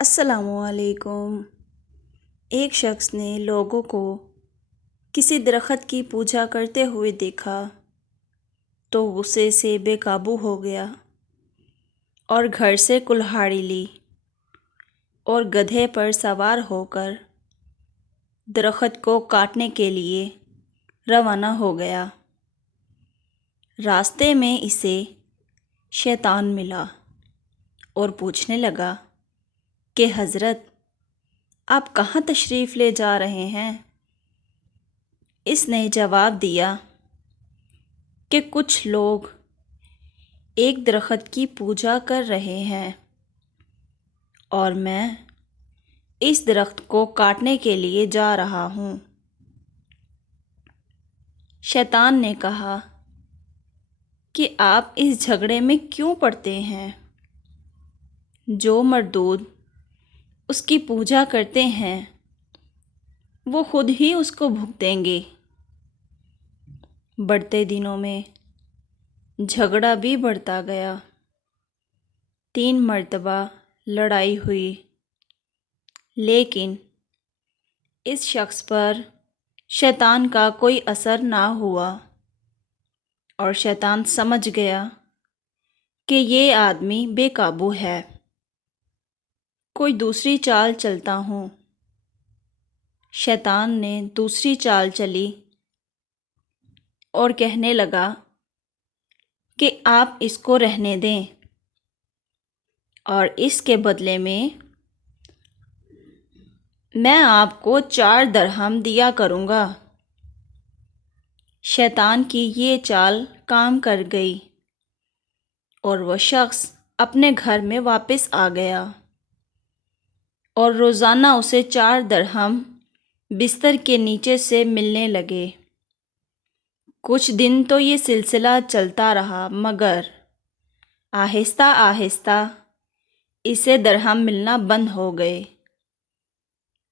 السلام علیکم۔ ایک شخص نے لوگوں کو کسی درخت کی پوجا کرتے ہوئے دیکھا تو غصے سے بے قابو ہو گیا اور گھر سے کلہاڑی لی اور گدھے پر سوار ہو کر درخت کو کاٹنے کے لیے روانہ ہو گیا۔ راستے میں اسے شیطان ملا اور پوچھنے لگا کہ حضرت، آپ کہاں تشریف لے جا رہے ہیں؟ اس نے جواب دیا کہ کچھ لوگ ایک درخت کی پوجا کر رہے ہیں اور میں اس درخت کو کاٹنے کے لیے جا رہا ہوں۔ شیطان نے کہا کہ آپ اس جھگڑے میں کیوں پڑتے ہیں؟ جو مردود اس کی پوجا کرتے ہیں وہ خود ہی اس کو بھگتیں گے۔ بڑھتے دنوں میں جھگڑا بھی بڑھتا گیا۔ 3 مرتبہ لڑائی ہوئی، لیکن اس شخص پر شیطان کا کوئی اثر نہ ہوا اور شیطان سمجھ گیا کہ یہ آدمی بے قابو ہے، کوئی دوسری چال چلتا ہوں۔ شیطان نے دوسری چال چلی اور کہنے لگا کہ آپ اس کو رہنے دیں اور اس کے بدلے میں آپ کو 4 درہم دیا کروں گا۔ شیطان کی یہ چال کام کر گئی اور وہ شخص اپنے گھر میں واپس آ گیا اور روزانہ اسے 4 درہم بستر کے نیچے سے ملنے لگے۔ کچھ دن تو یہ سلسلہ چلتا رہا، مگر آہستہ آہستہ اسے درہم ملنا بند ہو گئے۔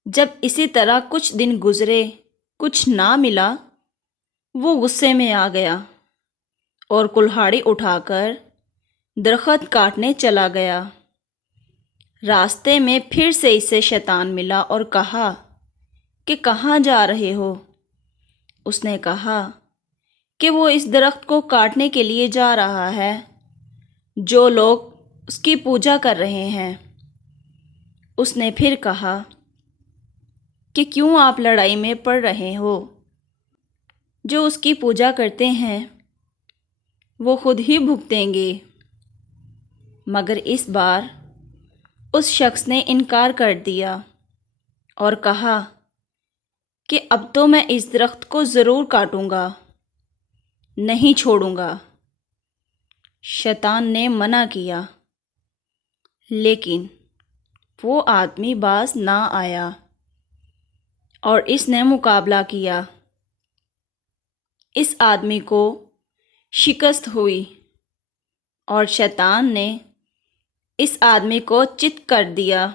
جب اسی طرح کچھ دن گزرے، کچھ نہ ملا، وہ غصے میں آ گیا اور کلہاڑی اٹھا کر درخت کاٹنے چلا گیا۔ راستے میں پھر سے اسے شیطان ملا اور کہا کہ کہاں جا رہے ہو؟ اس نے کہا کہ وہ اس درخت کو کاٹنے کے لیے جا رہا ہے جو لوگ اس کی پوجا کر رہے ہیں۔ اس نے پھر کہا کہ کیوں آپ لڑائی میں پڑ رہے ہو؟ جو اس کی پوجا کرتے ہیں وہ خود ہی بھگتیں گے۔ مگر اس بار اس شخص نے انکار کر دیا اور کہا کہ اب تو میں اس درخت کو ضرور کاٹوں گا، نہیں چھوڑوں گا۔ شیطان نے منع کیا، لیکن وہ آدمی باز نہ آیا اور اس نے مقابلہ کیا۔ اس آدمی کو شکست ہوئی اور شیطان نے اس آدمی کو چت کر دیا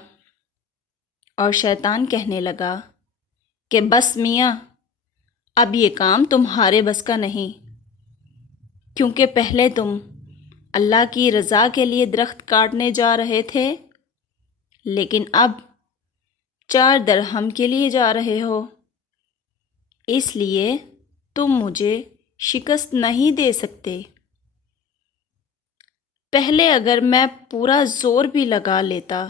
اور شیطان کہنے لگا کہ بس میاں، اب یہ کام تمہارے بس کا نہیں، کیونکہ پہلے تم اللہ کی رضا کے لیے درخت کاٹنے جا رہے تھے، لیکن اب 4 درہم کے لیے جا رہے ہو، اس لیے تم مجھے شکست نہیں دے سکتے۔ پہلے اگر میں پورا زور بھی لگا لیتا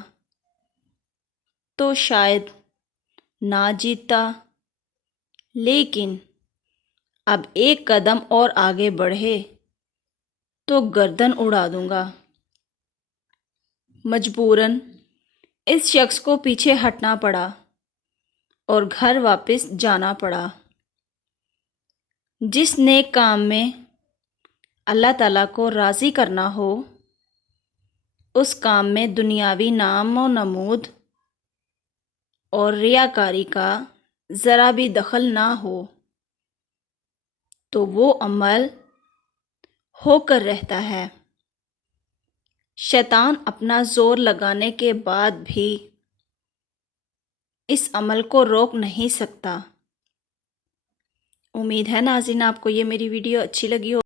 تو شاید نہ جیتتا، لیکن اب ایک قدم اور آگے بڑھے تو گردن اڑا دوں گا۔ مجبوراً اس شخص کو پیچھے ہٹنا پڑا اور گھر واپس جانا پڑا۔ جس نیک کام میں اللہ تعالیٰ کو راضی کرنا ہو، اس کام میں دنیاوی نام و نمود اور ریاکاری کا ذرا بھی دخل نہ ہو تو وہ عمل ہو کر رہتا ہے۔ شیطان اپنا زور لگانے کے بعد بھی اس عمل کو روک نہیں سکتا۔ امید ہے ناظرین آپ کو یہ میری ویڈیو اچھی لگی ہو۔